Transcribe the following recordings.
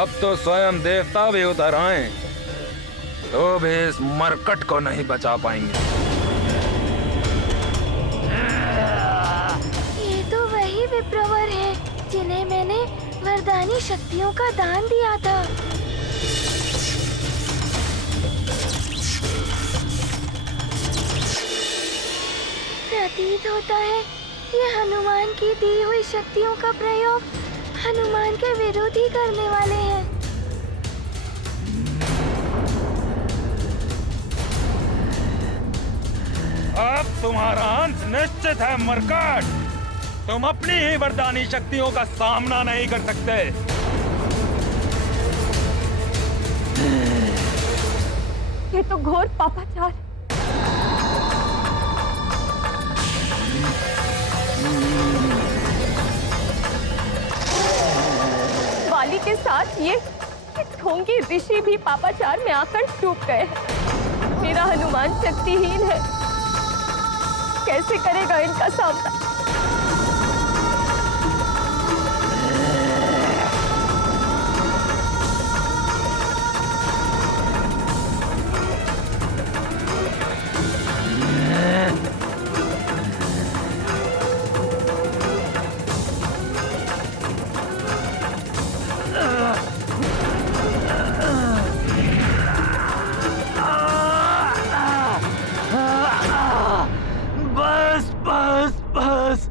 अब तो स्वयं देवता भी उतर आए तो भी इस मरकट को नहीं बचा पाएंगे। ये तो वही विप्रवर है जिन्हें मैंने वरदानी शक्तियों का दान दिया था। प्रतीत होता है ये हनुमान की दी हुई शक्तियों का प्रयोग हनुमान के विरुद्ध ही करने वाले हैं। अब तुम्हारा अंत निश्चित है मरकट। तुम अपनी ही वरदानी शक्तियों का सामना नहीं कर सकते। ये तो घोर पापाचार। वाली के साथ ये ढोंगी ऋषि भी पापाचार में आकर डूब गए हैं। मेरा हनुमान शक्तिहीन है, कैसे करेगा इनका सामना?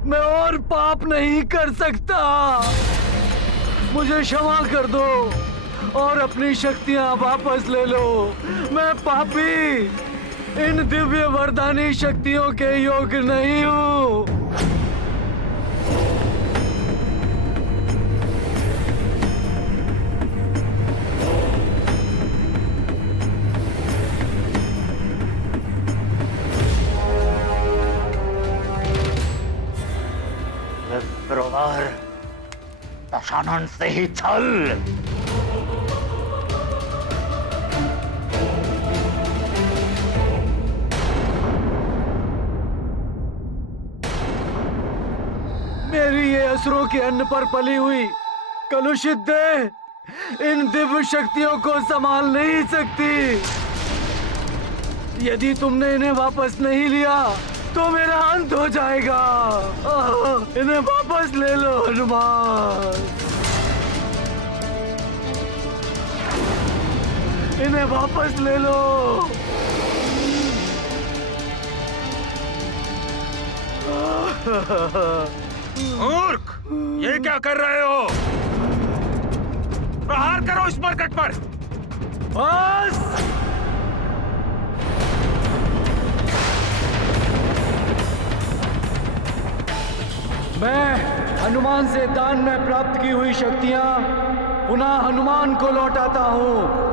मैं और पाप नहीं कर सकता। मुझे क्षमा कर दो और अपनी शक्तियां वापस ले लो। मैं पापी इन दिव्य वरदानी शक्तियों के योग्य नहीं हूँ। विप्रवर, दशानन से ही छल। मेरी ये असुरों के अन्न पर पली हुई कलुषित देह इन दिव्य शक्तियों को संभाल नहीं सकती। यदि तुमने इन्हें वापस नहीं लिया तो मेरा अंत हो जाएगा। इन्हें वापस ले लो हनुमान, इन्हें वापस ले लो। मूर्ख, ये क्या कर रहे हो? प्रहार करो इस मरकट पर। बस मैं हनुमान से दान में प्राप्त की हुई शक्तियां पुनः हनुमान को लौटाता हूं।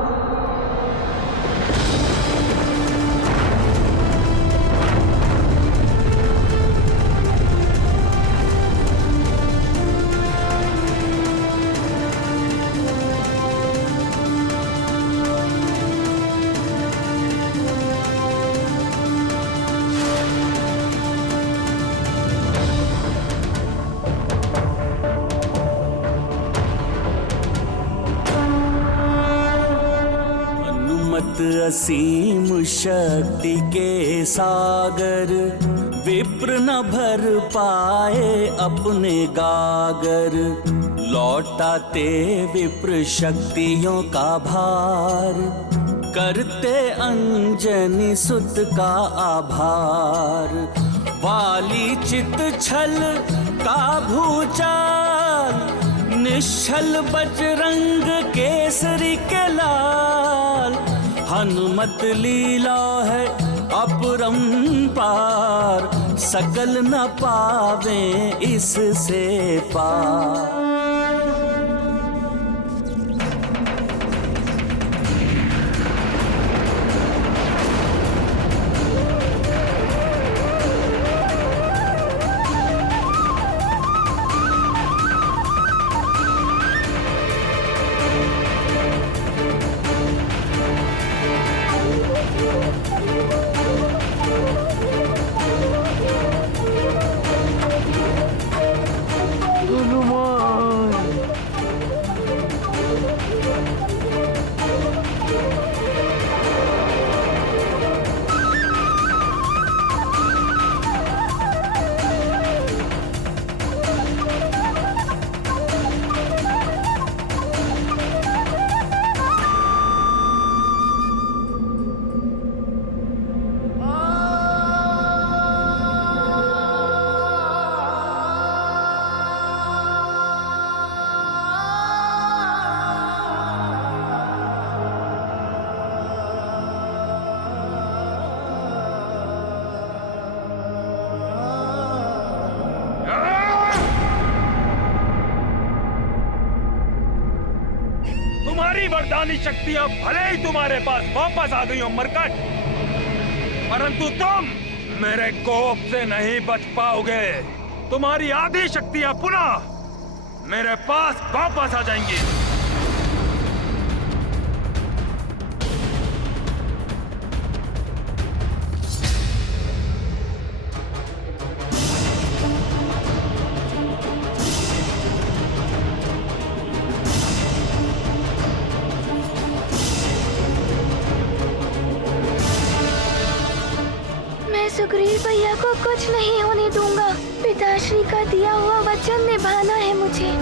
असीम शक्ति के सागर, विप्र न भर पाए अपने गागर। लौटाते विप्र शक्तियों का भार, करते अंजनी सुत का आभार। वाली चित छल का भूचाल, निश्चल बजरंग केसरी के लाल। हनुमत लीला है अपरंपार, सकल न पावे इससे पार। वरदानी शक्तियां भले ही तुम्हारे पास वापस आ गई हो मरकट, परंतु तुम मेरे कोप से नहीं बच पाओगे। तुम्हारी आधी शक्तियां पुनः मेरे पास वापस आ जाएंगी। सुग्रीव भैया को कुछ नहीं होने दूंगा। पिताश्री का दिया हुआ वचन निभाना है मुझे।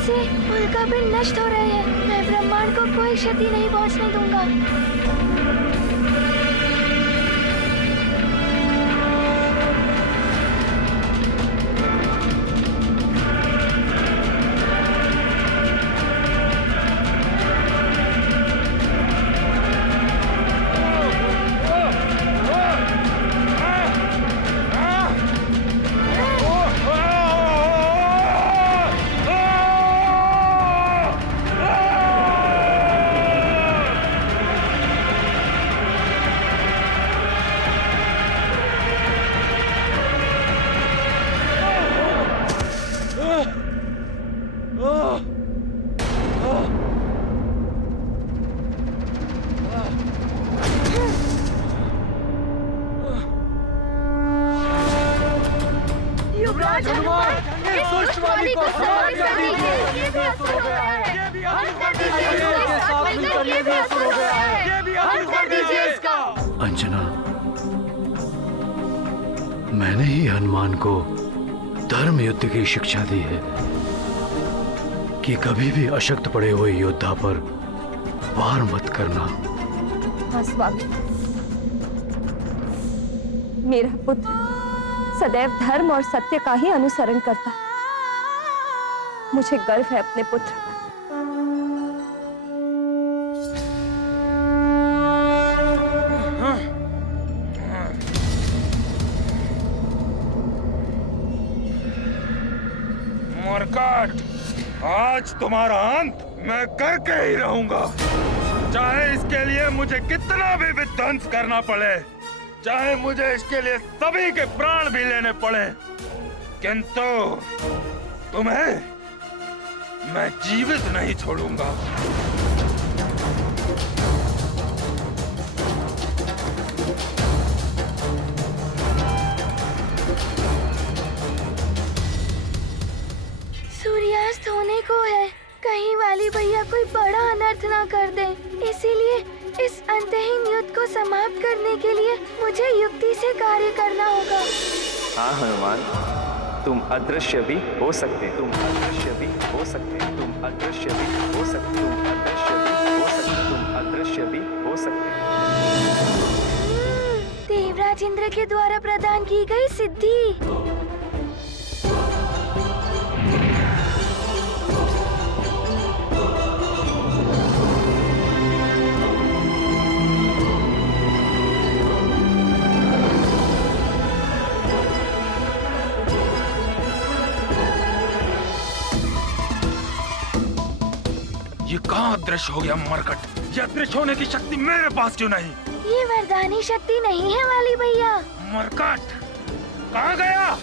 से उल्कापिंड नष्ट हो रहे हैं। मैं ब्रह्मांड को कोई क्षति नहीं पहुंचने दूंगा। अंजना, मैंने ही हनुमान को धर्म युद्ध की शिक्षा दी है कि कभी भी अशक्त पड़े हुए योद्धा पर वार मत करना। हाँ स्वामी, मेरा पुत्र सदैव धर्म और सत्य का ही अनुसरण करता। मुझे गर्व है अपने पुत्र पर। मरकट, आज तुम्हारा अंत मैं करके ही रहूंगा, चाहे इसके लिए मुझे कितना भी विध्वंस करना पड़े, चाहे मुझे इसके लिए सभी के प्राण भी लेने पड़े, किंतु तुम्हें मैं जीवित नहीं छोड़ूंगा। सूर्यास्त होने को है, कहीं वाली भैया कोई बड़ा अनर्थ ना कर दे, इसीलिए इस अंतहीन युद्ध को समाप्त करने के लिए मुझे युक्ति से कार्य करना होगा। हाँ हनुमान, तुम अदृश्य भी हो सकते, तुम अदृश्य भी हो सकते, तुम अदृश्य भी हो सकते, तुम अदृश्य भी हो सकते, तुम अदृश्य भी हो सकते। देवराज इंद्र के द्वारा प्रदान की गई सिद्धि। अदृश्य हो गया मरकट। ये अदृश्य होने की शक्ति मेरे पास क्यों नहीं? ये वरदानी शक्ति नहीं है वाली भैया। मरकट कहाँ गया?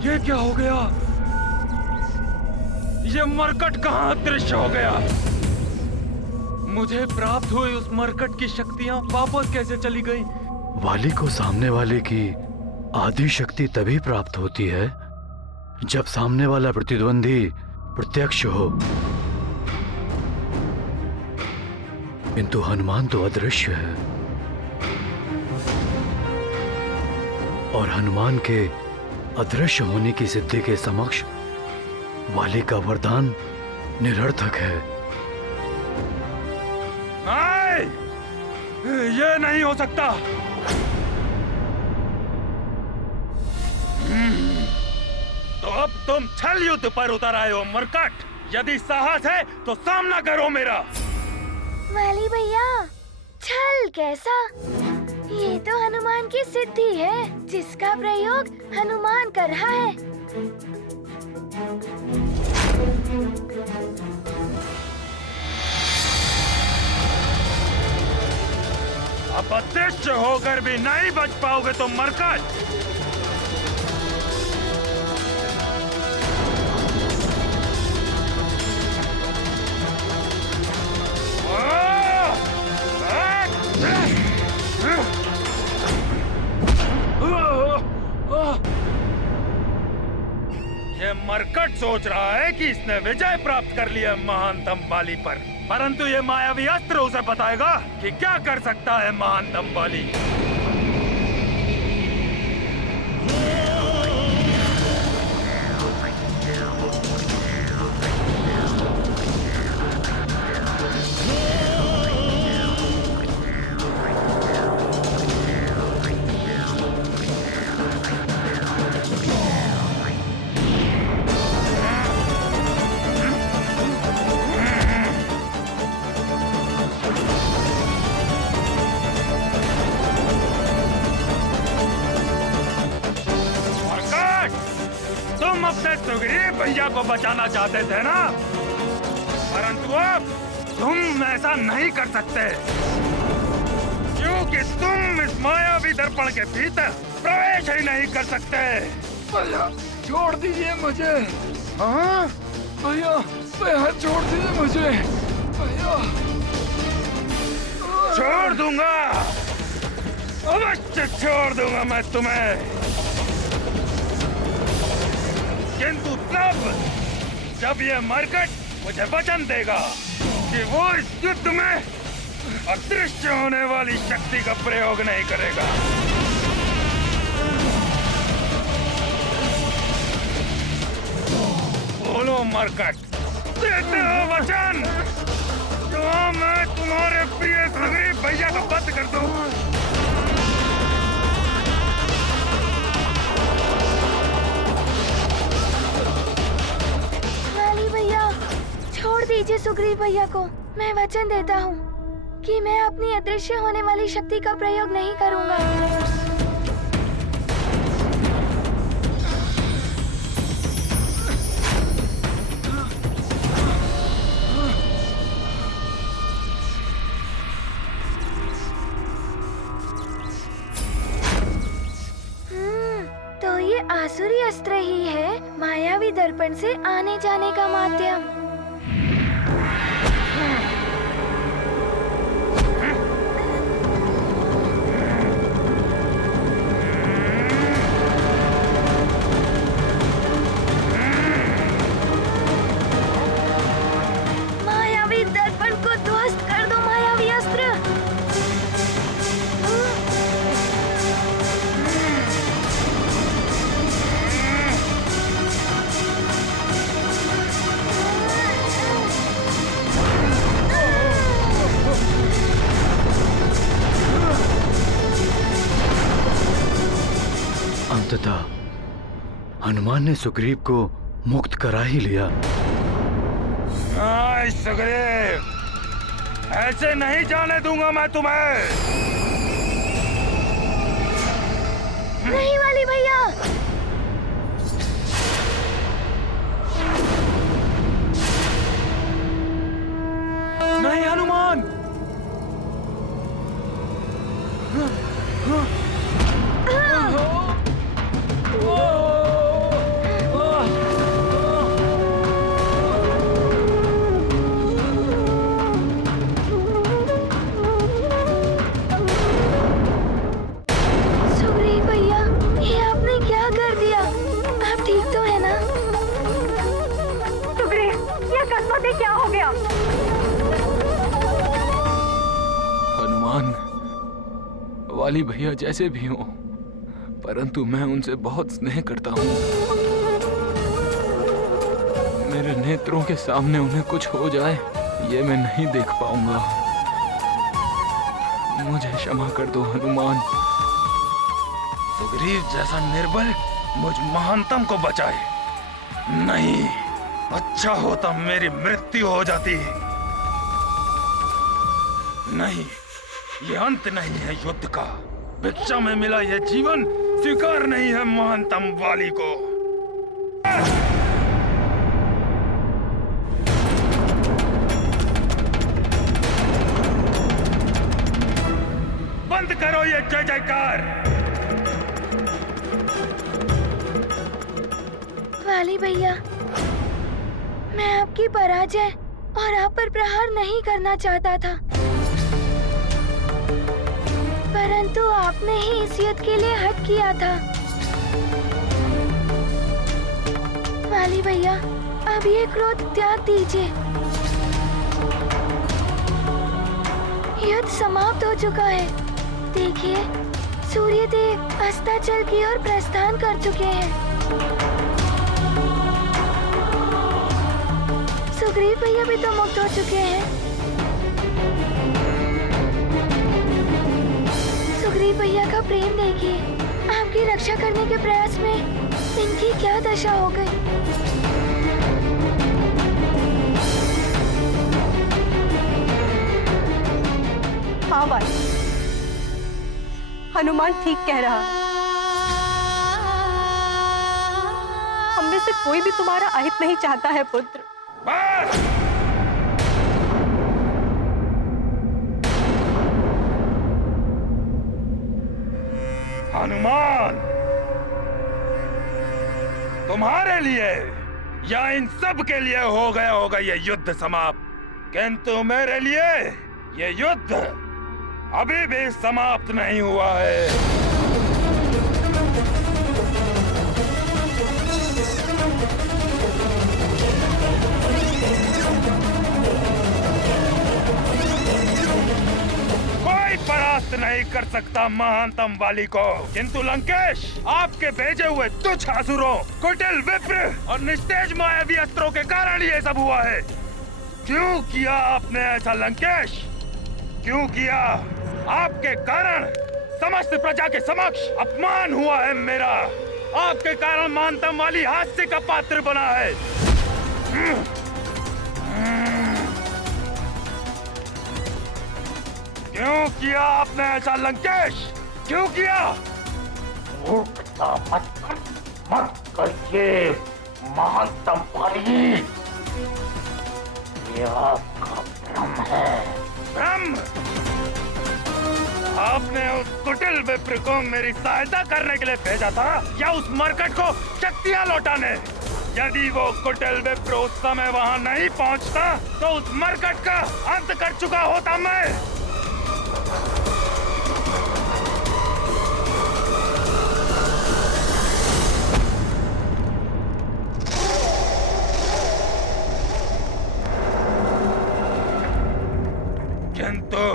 ये क्या हो गया? ये मरकट कहाँ अदृश्य हो गया? मुझे प्राप्त हुई उस मरकट की शक्तियां वापस कैसे चली गई? वाली को सामने वाले की आदि शक्ति तभी प्राप्त होती है जब सामने वाला प्रतिद्वंदी प्रत्यक्ष हो। किंतु हनुमान तो अदृश्य है और हनुमान के अदृश्य होने की सिद्धि के समक्ष वाली का वरदान निरर्थक है। नहीं, ये नहीं हो सकता। तो अब तुम छल युद्ध पर उतर आए हो मरकट। यदि साहस है तो सामना करो मेरा। वाली भैया, छल कैसा? ये तो हनुमान की सिद्धि है जिसका प्रयोग हनुमान कर रहा है। अब अदृश्य होकर भी नहीं बच पाओगे तो मरकट। ये मरकट सोच रहा है कि इसने विजय प्राप्त कर लिया महानतम बाली पर, परंतु ये मायावी अस्त्र उसे बताएगा कि क्या कर सकता है महानतम बाली। सुग्रीव भैया को बचाना चाहते थे ना, परंतु अब तुम ऐसा नहीं कर सकते क्योंकि तुम इस मायावी दर्पण के भीतर प्रवेश ही नहीं कर सकते। भैया छोड़ दीजिए मुझे। हाँ भैया, भैया छोड़ दीजिए मुझे भैया। छोड़ दूंगा, अवश्य छोड़ दूंगा मैं तुम्हें, किंतु तब जब ये मरकट मुझे वचन देगा कि वो इस युद्ध में अदृश्य होने वाली शक्ति का प्रयोग नहीं करेगा। बोलो मरकट, देते हो वचन तो मैं तुम्हारे प्रिय सुग्रीव भैया को बंद कर दूं। छोड़ दीजिए सुग्रीव भैया को। मैं वचन देता हूँ कि मैं अपनी अदृश्य होने वाली शक्ति का प्रयोग नहीं करूँगा। तो ये आसुरी अस्त्र ही है, मायावी दर्पण से आने जाने का माध्यम। हनुमान ने सुग्रीव को मुक्त करा ही लिया। सुग्रीव, ऐसे नहीं जाने दूंगा मैं तुम्हें। नहीं वाली भैया। नहीं हनुमान। सुग्रीव भैया, ये आपने क्या कर दिया? आप ठीक तो है ना? सुग्रीव, ये अकस्मात ही क्या हो गया? हनुमान, वाली भैया जैसे भी हों, परंतु मैं उनसे बहुत स्नेह करता हूँ। मेरे नेत्रों के सामने उन्हें कुछ हो जाए, ये मैं नहीं देख पाऊंगा। मुझे क्षमा कर दो हनुमान। सुग्रीव जैसा निर्बल मुझ महानतम को बचाए। नहीं, अच्छा होता मेरी मृत्यु हो जाती। नहीं, ये अंत नहीं है युद्ध का। भिक्षा में मिला ये जीवन स्वीकार नहीं है महानतम वाली को। बंद करो ये जय जयकार। वाली भैया, मैं आपकी पराजय और आप पर प्रहार नहीं करना चाहता था, परंतु आपने ही इस युद्ध के लिए हट किया था। वाली भैया, अब ये क्रोध त्याग दीजिए। युद्ध समाप्त हो चुका है। देखिए, सूर्य देव अस्ताचल की ओर प्रस्थान कर चुके हैं। सुग्रीव भैया भी तो मुक्त हो चुके हैं। सुग्रीव भैया का प्रेम देखिए। आपकी रक्षा करने के प्रयास में इनकी क्या दशा हो गई। हाँ वाली, हनुमान ठीक कह रहा। हम में से कोई भी तुम्हारा अहित नहीं चाहता है पुत्र। बस! हनुमान, तुम्हारे लिए या इन सब के लिए हो गया होगा ये युद्ध समाप्त, किंतु मेरे लिए ये युद्ध अभी भी समाप्त नहीं हुआ है। कोई परास्त नहीं कर सकता महानतम वाली को, किंतु लंकेश, आपके भेजे हुए तुच्छ असुरों, कुटिल विप्र और निस्तेज मायावी अस्त्रों के कारण ये सब हुआ है। क्यों किया आपने ऐसा लंकेश? क्यों किया? आपके कारण समस्त प्रजा के समक्ष अपमान हुआ है मेरा। आपके कारण महानतम वाली हास्य का पात्र बना है। क्यों किया आपने ऐसा लंकेश? क्यों किया? मूर्खता मत करिए महानतम वाली, ये आपका भ्रम है। भ्रम? आपने उस कुटिल विप्र को मेरी सहायता करने के लिए भेजा था या उस मरकट को शक्तियां लौटाने? यदि वो कुटिल विप्र उस समय वहां नहीं पहुंचता तो उस मरकट का अंत कर चुका होता मैं। किंतु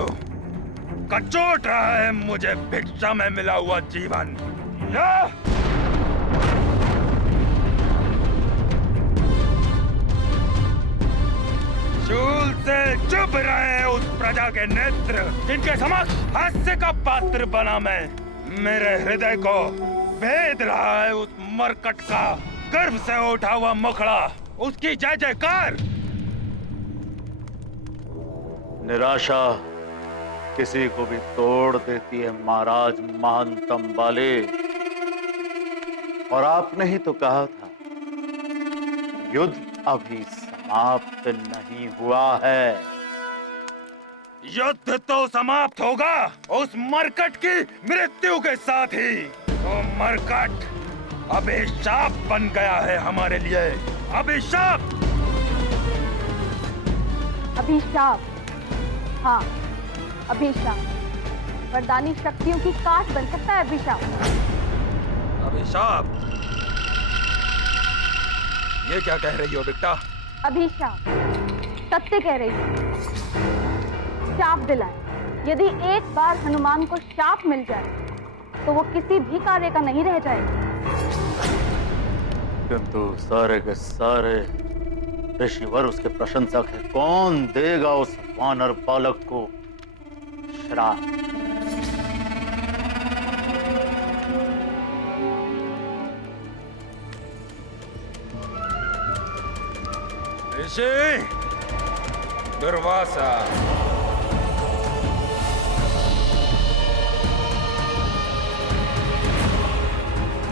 कचोट रहा है मुझे भिक्षा में मिला हुआ जीवन। शूल से चुभ रहे हैं उस प्रजा के नेत्र जिनके समक्ष हास्य का पात्र बना मैं। मेरे हृदय को भेद रहा है उस मरकट का गर्व से उठा हुआ मुखड़ा, उसकी जय जयकार। निराशा किसी को भी तोड़ देती है महाराज महानतम वाले। और आपने ही तो कहा था युद्ध अभी समाप्त नहीं हुआ है। युद्ध तो समाप्त होगा उस मरकट की मृत्यु के साथ ही। वो मरकट अभिशाप बन गया है हमारे लिए। अभिशाप। अभिशाप, हाँ अभिशाप। वरदानी शक्तियों की काट बन सकता है अभिशाप। अभिशाप? ये क्या कह रही हो बेटा? अभिशाप, सत्य कह रही हूँ। शाप दिलाए। यदि एक बार हनुमान को शाप मिल जाए तो वो किसी भी कार्य का नहीं रह जाएगा। किंतु सारे के सारे ऋषिवर उसके प्रशंसक है। कौन देगा उस वानर बालक को श्राप? ऋषि दुर्वासा,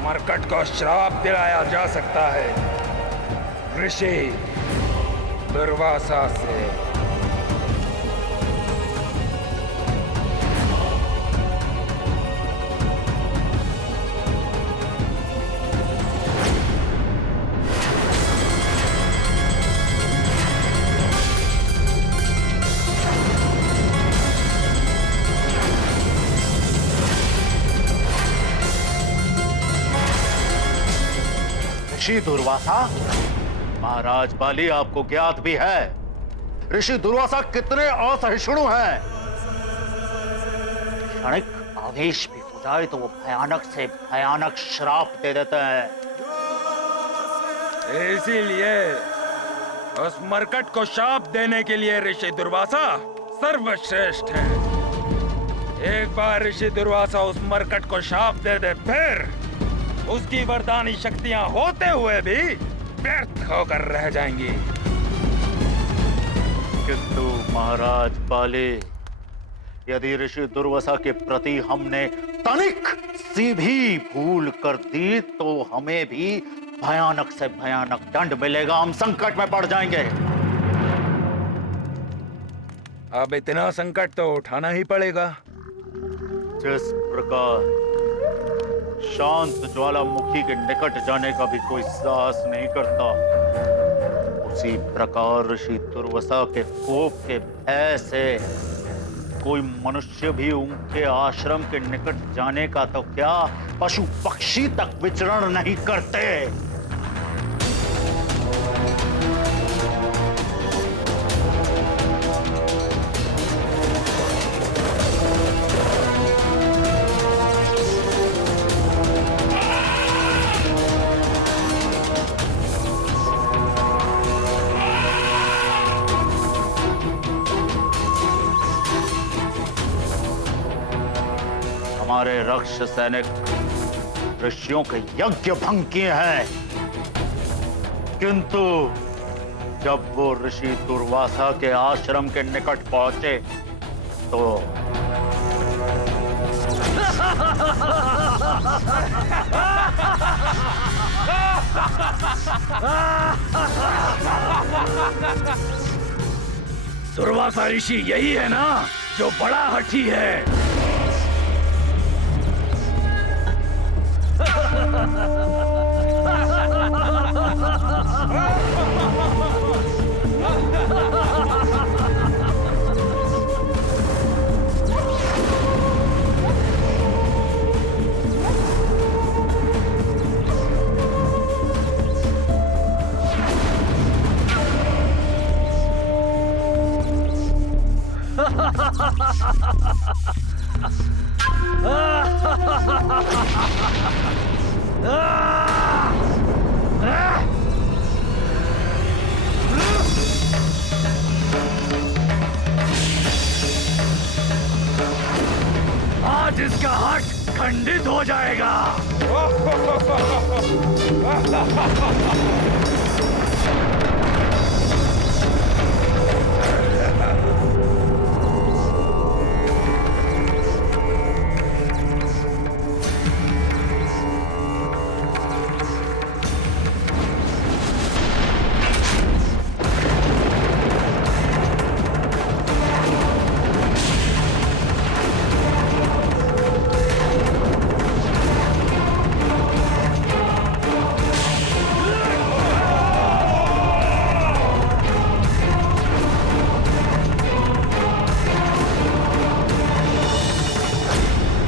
मरकट को श्राप दिलाया जा सकता है ऋषि दुर्वासा से। ऋषि दुर्वासा, महाराज बाली आपको ज्ञात भी है ऋषि दुर्वासा कितने असहिष्णु हैं। क्षणिक आवेश भी हो जाए तो वो भयानक से भयानक श्राप दे देते हैं। इसीलिए उस मरकट को शाप देने के लिए ऋषि दुर्वासा सर्वश्रेष्ठ है। एक बार ऋषि दुर्वासा उस मरकट को शाप दे दे, फिर उसकी वरदानी शक्तियां होते हुए भी व्यर्थ होकर रह जाएंगी। किंतु महाराज बाले, यदि ऋषि दुर्वासा के प्रति हमने तनिक सी भी भूल कर दी तो हमें भी भयानक से भयानक दंड मिलेगा। हम संकट में पड़ जाएंगे। अब इतना संकट तो उठाना ही पड़ेगा। जिस प्रकार शांत ज्वालामुखी के निकट जाने का भी कोई साहस नहीं करता, उसी प्रकार ऋषि दुर्वासा के कोप के भय से कोई मनुष्य भी उनके आश्रम के निकट जाने का तो क्या, पशु पक्षी तक विचरण नहीं करते। हमारे रक्ष सैनिक ऋषियों के यज्ञ भंग किए हैं, किंतु जब वो ऋषि दुर्वासा के आश्रम के निकट पहुंचे तो दुर्वासा ऋषि यही है ना जो बड़ा हठी है। आज इसका हट खंडित हो जाएगा।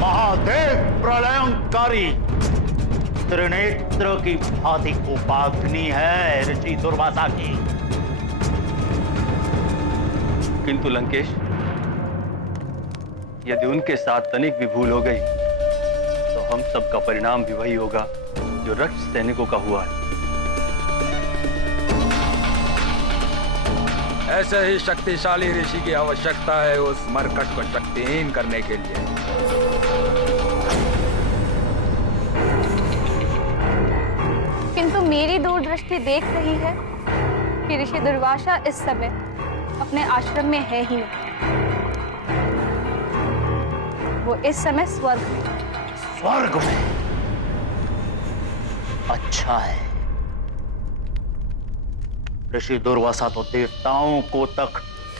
महादेव प्रलयंकारी त्रिनेत्र की भांति उपाग्नि है ऋषि दुर्वासा की। किंतु लंकेश, यदि उनके साथ तनिक भी भूल हो गई तो हम सब का परिणाम भी वही होगा जो रक्त सैनिकों का हुआ है। ऐसे ही शक्तिशाली ऋषि की आवश्यकता है उस मरकट को शक्तिहीन करने के लिए। किंतु मेरी दूरदृष्टि देख रही है कि ऋषि दुर्वासा इस समय अपने आश्रम में है ही नहीं। वो इस समय स्वर्ग में। स्वर्ग में? अच्छा है। ऋषि दुर्वासा तो देवताओं को तक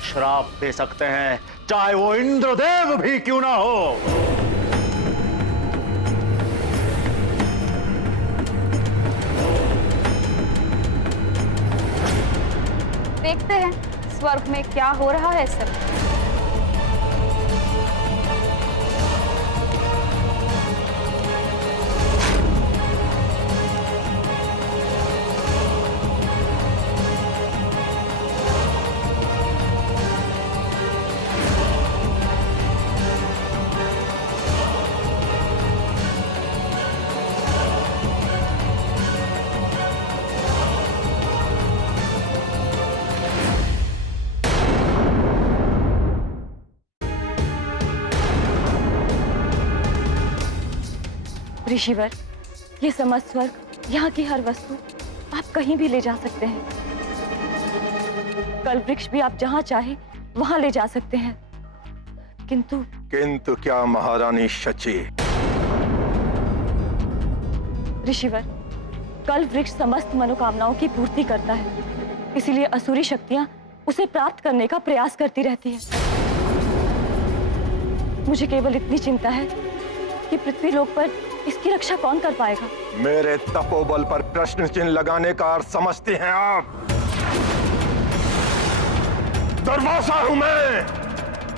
श्राप दे सकते हैं, चाहे वो इंद्रदेव भी क्यों ना हो। देखते हैं स्वर्ग में क्या हो रहा है इस समय। ऋषिवर, ये समस्त स्वर्ग, यहाँ की हर वस्तु आप कहीं भी ले जा सकते हैं। कल वृक्ष भी आप जहाँ चाहे वहाँ ले जा सकते हैं। किंतु क्या महारानी शची? ऋषिवर, कल वृक्ष समस्त मनोकामनाओं की पूर्ति करता है, इसीलिए असुरी शक्तियाँ उसे प्राप्त करने का प्रयास करती रहती है। मुझे केवल इतनी चिंता है कि पृथ्वी लोक पर इसकी रक्षा कौन कर पाएगा? मेरे तपोबल पर प्रश्न चिन्ह लगाने का अर्थ समझते हैं आप? दुर्वासा हूं मैं,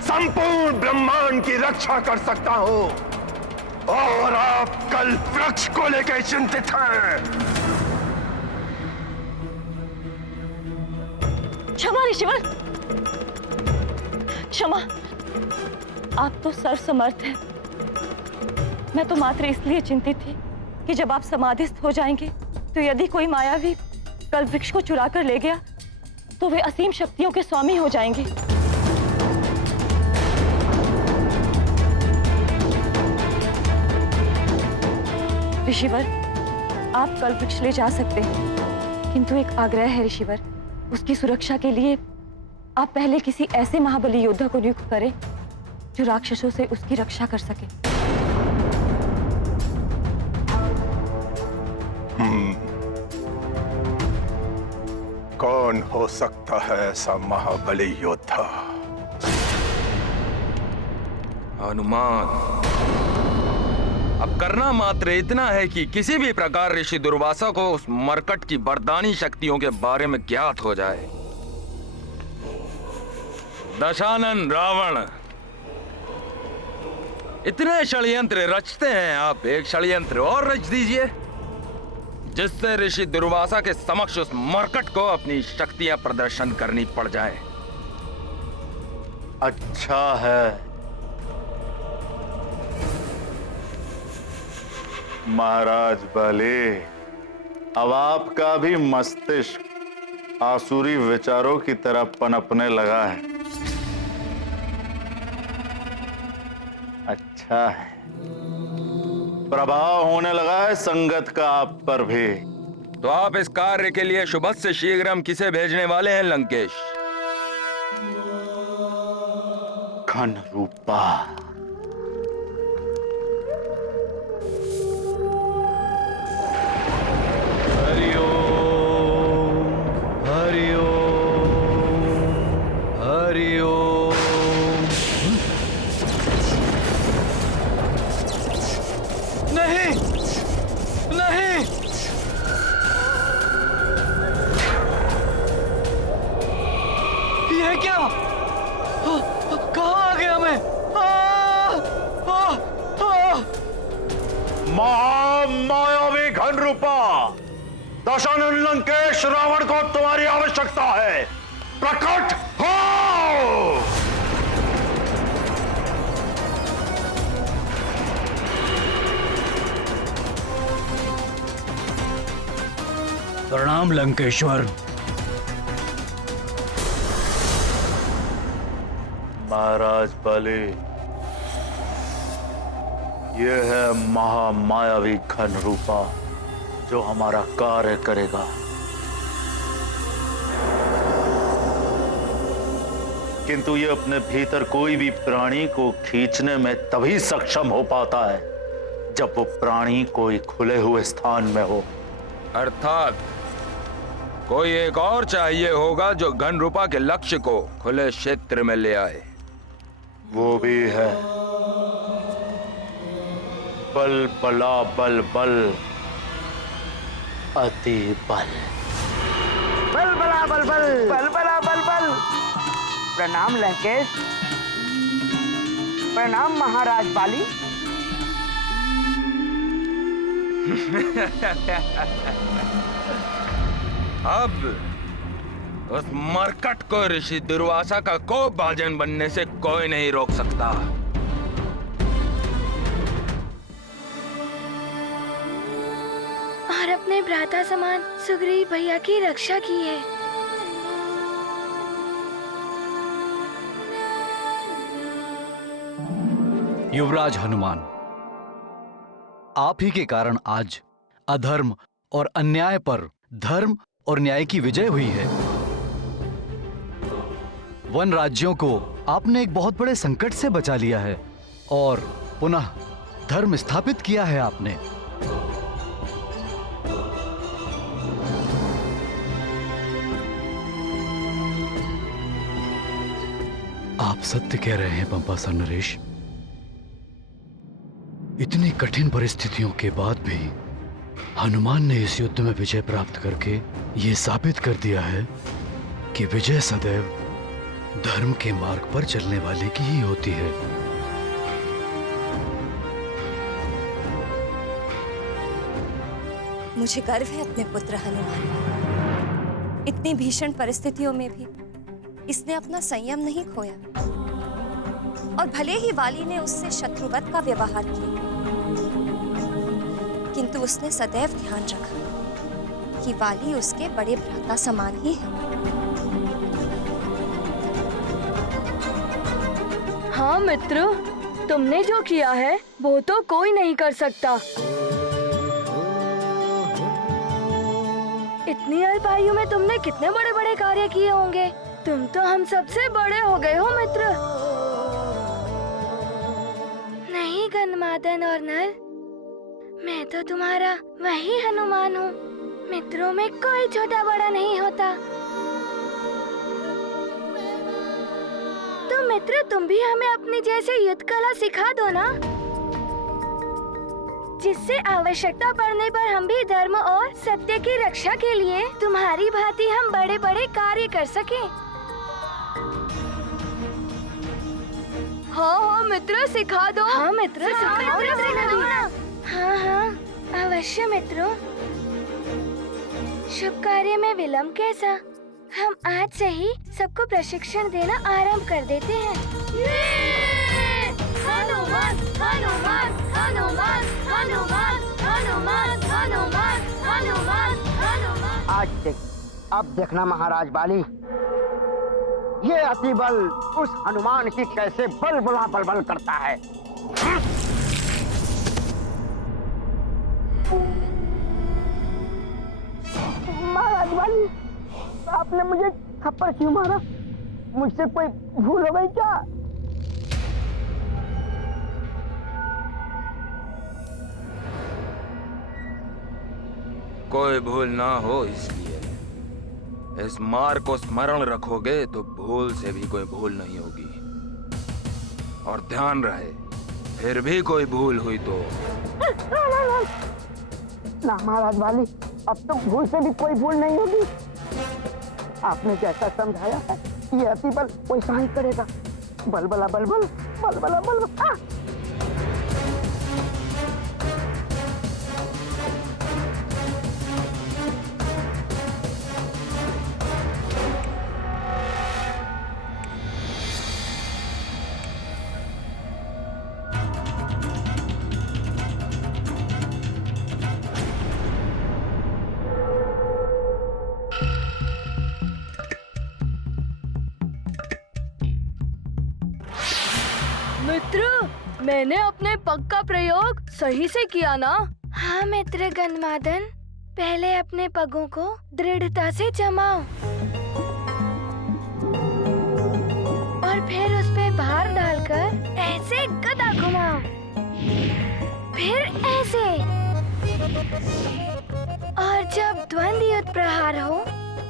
संपूर्ण ब्रह्मांड की रक्षा कर सकता हूं, और आप कल वृक्ष को लेकर चिंतित हैं। क्षमा ऋषिवर, क्षमा। आप तो सर्वसमर्थ हैं। मैं तो मात्र इसलिए चिंतित थी कि जब आप समाधिस्थ हो जाएंगे तो यदि कोई मायावी कल वृक्ष को चुरा कर ले गया तो वे असीम शक्तियों के स्वामी हो जाएंगे। ऋषिवर, आप कल वृक्ष ले जा सकते हैं, किंतु एक आग्रह है ऋषिवर, उसकी सुरक्षा के लिए आप पहले किसी ऐसे महाबली योद्धा को नियुक्त करें जो राक्षसों से उसकी रक्षा कर सके। कौन हो सकता है ऐसा महाबली योद्धा? हनुमान। अब करना मात्र इतना है कि किसी भी प्रकार ऋषि दुर्वासा को उस मरकट की वरदानी शक्तियों के बारे में ज्ञात हो जाए। दशानन रावण, इतने षड्यंत्र रचते हैं आप, एक षड्यंत्र और रच दीजिए जिससे ऋषि दुर्वासा के समक्ष उस मरकट को अपनी शक्तियां प्रदर्शन करनी पड़ जाए। अच्छा है महाराज बले, अब आपका भी मस्तिष्क आसुरी विचारों की तरह पनपने लगा है। अच्छा है। प्रभाव होने लगा है संगत का आप पर भी। तो आप इस कार्य के लिए शुभस्य से शीघ्रम किसे भेजने वाले हैं लंकेश? घन रूपा। हरिओम हरिओम हरिओम। नहीं नहीं, ये क्या? कहाँ आ गया मैं? महामायावी घन रूपा, दशानन लंकेश रावण को तुम्हारी आवश्यकता है। प्रकट हो। प्रणाम लंकेश्वर। महाराज बलि, यह है महामायावी घन रूपा जो हमारा कार्य करेगा। किंतु ये अपने भीतर कोई भी प्राणी को खींचने में तभी सक्षम हो पाता है जब वो प्राणी कोई खुले हुए स्थान में हो। अर्थात कोई एक और चाहिए होगा जो घन रूपा के लक्ष्य को खुले क्षेत्र में ले आए। वो भी है। बल बला बल बल अति बल। बल बला बल बल बल बला बल बल। प्रणाम लंकेश। प्रणाम महाराज बाली। अब उस मरकट को ऋषि दुर्वासा का कोप भाजन बनने से कोई नहीं रोक सकता। और अपने भ्राता समान सुग्रीव भैया की रक्षा की है। युवराज हनुमान, आप ही के कारण आज अधर्म और अन्याय पर धर्म और न्याय की विजय हुई है। वन राज्यों को आपने एक बहुत बड़े संकट से बचा लिया है और पुनः धर्म स्थापित किया है आपने। आप सत्य कह रहे हैं पंपासन नरेश। इतनी कठिन परिस्थितियों के बाद भी हनुमान ने इस युद्ध में विजय प्राप्त करके ये साबित कर दिया है कि विजय सदैव धर्म के मार्ग पर चलने वाले की ही होती है। मुझे गर्व है अपने पुत्र हनुमान। इतनी भीषण परिस्थितियों में भी इसने अपना संयम नहीं खोया और भले ही वाली ने उससे शत्रुवत का व्यवहार किया, किंतु उसने सदैव ध्यान रखा कि वाली उसके बड़े भ्राता समान ही है। हाँ मित्र, तुमने जो किया है वो तो कोई नहीं कर सकता। इतनी अल्प आयु में तुमने कितने बड़े बड़े कार्य किए होंगे। तुम तो हम सबसे बड़े हो गए हो मित्र। नहीं गन्मादन और नल, मैं तो तुम्हारा वही हनुमान हूँ। मित्रों में कोई छोटा बड़ा नहीं होता। तो मित्र, तुम भी हमें अपनी जैसे युद्ध कला सिखा दो ना, जिससे आवश्यकता पड़ने पर हम भी धर्म और सत्य की रक्षा के लिए तुम्हारी भांति हम बड़े बड़े कार्य कर सके। हाँ मित्र, सिखा दो। हाँ मित्र, सिखाओ ना। हाँ हाँ अवश्य मित्रों। शुभ कार्य में विलंब कैसा, हम आज से ही सबको प्रशिक्षण देना आरंभ कर देते हैं। हनुमान हनुमान हनुमान हनुमान हनुमान हनुमान हनुमान हनुमान। आज देख, अब देखना महाराज बाली, ये अति बल उस हनुमान की कैसे बल बुला बल बल करता है। आपने मुझे थप्पड़ क्यों मारा? मुझसे कोई भूल हो गई क्या? कोई भूल ना हो इसलिए इस मार को स्मरण रखोगे तो भूल से भी कोई भूल नहीं होगी। और ध्यान रहे, फिर भी कोई भूल हुई तो ना महाराज वाली, अब तो भूल से भी कोई भूल नहीं होगी। आपने जैसा समझाया है ये अतिबल वैसा ही करेगा। बलबला बलबल, बलबला बलबल। मित्र, मैंने अपने पग का प्रयोग सही से किया ना? हाँ मित्र गंधमादन, पहले अपने पगों को दृढ़ता से जमाओ और फिर उस पे भार डालकर ऐसे गदा घुमाओ, फिर ऐसे, और जब द्वंद्व युद्ध प्रहार हो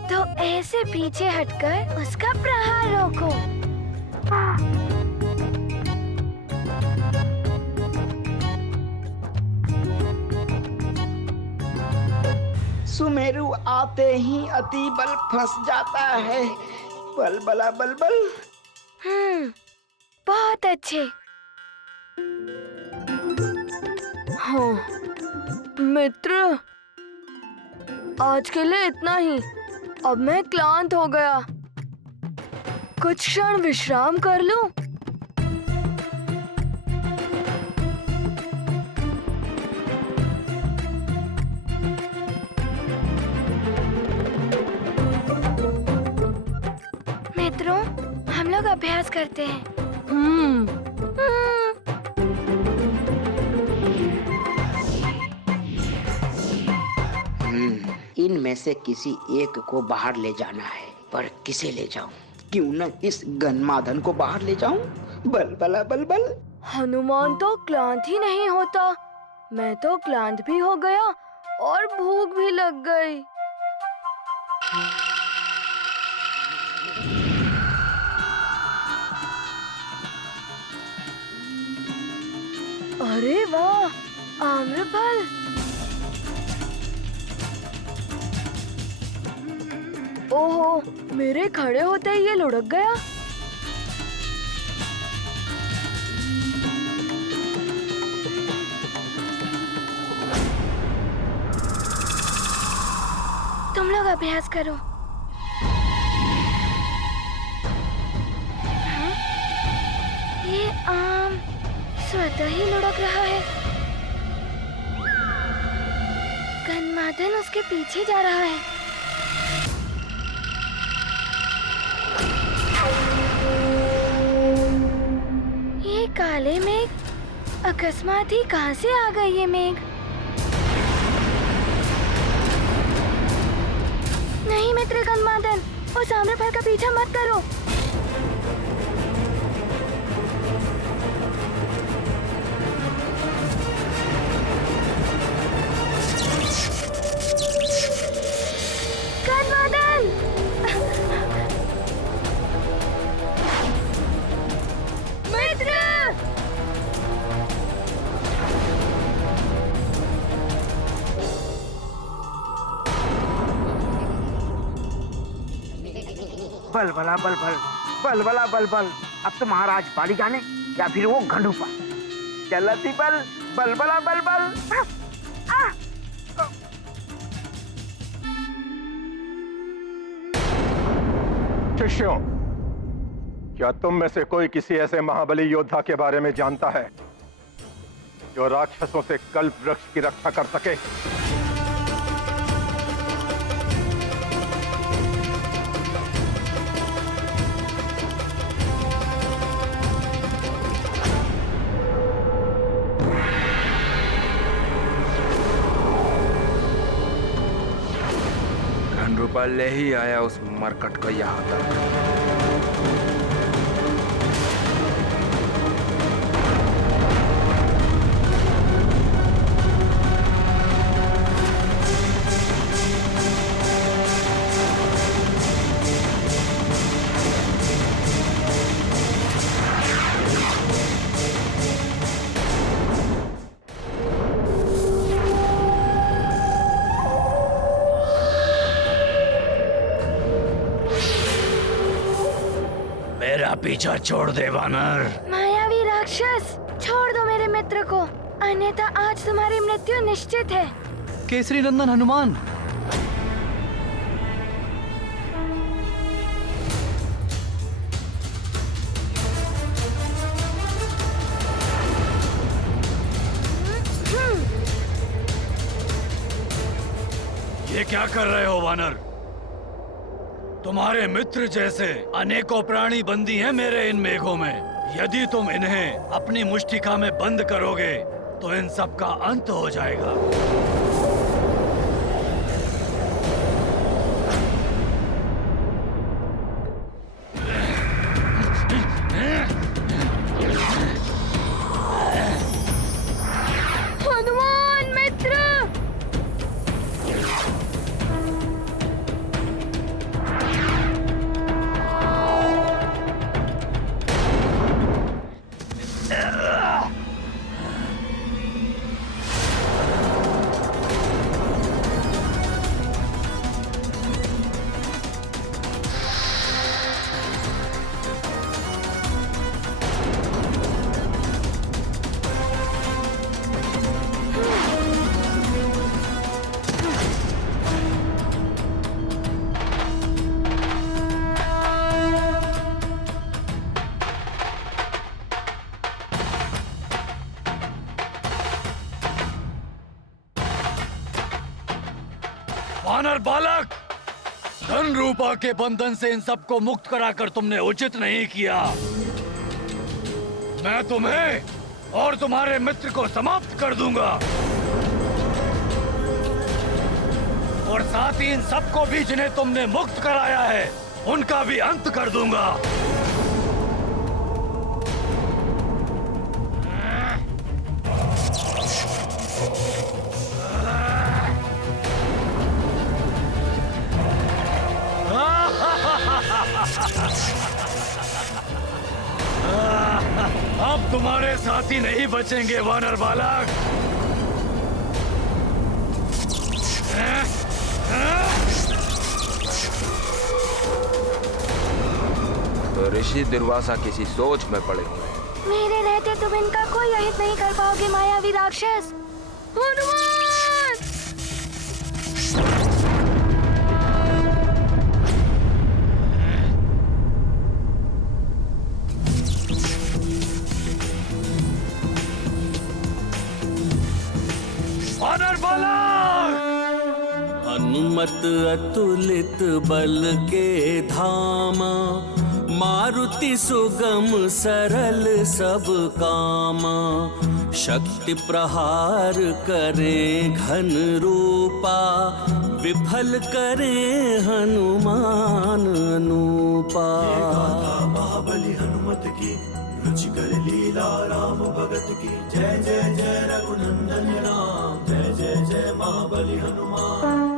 तो ऐसे पीछे हटकर उसका प्रहार रोको। सुमेरु आते ही अतिबल फंस जाता है। बलबला बलबल। बहुत अच्छे। हाँ मित्र, आज के लिए इतना ही। अब मैं क्लांत हो गया, कुछ क्षण विश्राम कर लूं। मित्रों, हम लोग अभ्यास करते हैं। इनमें से किसी एक को बाहर ले जाना है, पर किसे ले जाऊं? क्यों न इस गन्माधन को बाहर ले जाऊं? बलबला बलबल। हनुमान तो क्लांत ही नहीं होता, मैं तो क्लांत भी हो गया और भूख भी लग गई। अरे वाह, आम्रफल। ओहो, मेरे खड़े होते ही ये लुढ़क गया। तुम लोग अभ्यास करो। हाँ? ये आम स्वतः ही लुढ़क रहा है। गन्धमादन उसके पीछे जा रहा है। ये काले मेघ अकस्मात ही कहां से आ गए? ये मेघ नहीं मित्र गन्धमादन, उस आम्रफल का पीछा मत करो। गन्धमादन! मित्र! बलबला बलबल, बलबला बलबल। अब तो महाराज बाली जाने या फिर वो घंडूपा। चल अतिबल, बलबला बलबल। शिष्यों, क्या तुम में से कोई किसी ऐसे महाबली योद्धा के बारे में जानता है जो राक्षसों से कल्प वृक्ष की रक्षा कर सके? पर ले ही आया उस मरकट को यहाँ तक। मेरा पीछा छोड़ दे वानर। मायावी राक्षस, छोड़ दो मेरे मित्र को, अन्यथा आज तुम्हारी मृत्यु निश्चित है। केसरी नंदन हनुमान, ये क्या कर रहे हो वानर? तुम्हारे मित्र जैसे अनेकों प्राणी बंदी हैं मेरे इन मेघों में। यदि तुम इन्हें अपनी मुष्टिका में बंद करोगे तो इन सब का अंत हो जाएगा। हनुमान मित्र, वानर बालक, धन रूपा के बंधन से इन सबको मुक्त कराकर तुमने उचित नहीं किया। मैं तुम्हें और तुम्हारे मित्र को समाप्त कर दूंगा और साथ ही इन सबको भी जिन्हें तुमने मुक्त कराया है उनका भी अंत कर दूंगा। अब तुम्हारे साथी नहीं बचेंगे वानर बालक। तो ऋषि दुर्वासा किसी सोच में पड़े हुए हैं। मेरे रहते तुम इनका कोई अहित नहीं कर पाओगे मायावी राक्षस। हनुमान! वानर बालक! हनुमत अतुलित बल के धामा, मारुति सुगम सरल सब कामा। शक्ति प्रहार करे घन रूपा, विफल करे हनुमान अनूपा। महाबली हनुमत की, रुचिकर लीला राम भगत की। जय जय जय रघुनंदन राम, जय जय जय महाबली हनुमान।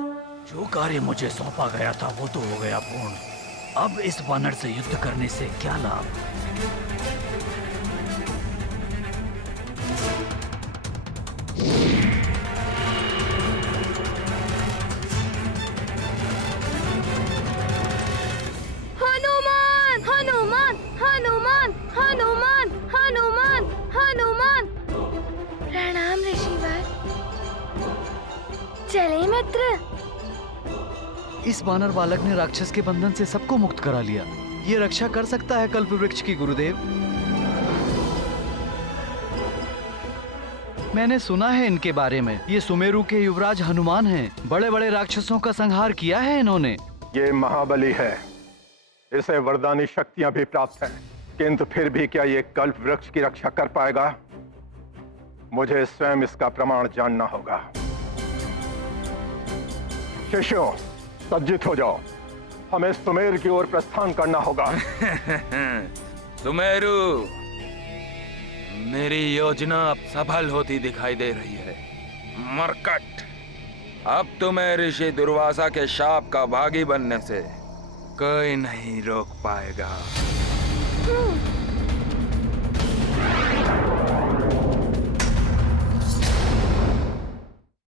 जो कार्य मुझे सौंपा गया था वो तो हो गया पूर्ण। अब इस वानर से युद्ध करने से क्या लाभ? हनुमान! हनुमान! हनुमान! हनुमान! हनुमान! हनुमान! प्रणाम ऋषिवर। चले मित्र। इस वानर बालक ने राक्षस के बंधन से सबको मुक्त करा लिया। ये रक्षा कर सकता है कल्प वृक्ष की गुरुदेव। मैंने सुना है इनके बारे में। ये सुमेरु के युवराज हनुमान हैं। बड़े बड़े राक्षसों का संहार किया है इन्होंने। ये महाबली है, इसे वरदानी शक्तियां भी प्राप्त हैं, किंतु फिर भी क्या ये कल्प वृक्ष की रक्षा कर पाएगा? मुझे स्वयं इसका प्रमाण जानना होगा। शिष्यों, सज्जित हो जाओ, हमें सुमेर की ओर प्रस्थान करना होगा। सुमेरु, मेरी योजना अब सफल होती दिखाई दे रही है। मरकट, अब तुम्हें ऋषि दुर्वासा के शाप का भागी बनने से कोई नहीं रोक पाएगा।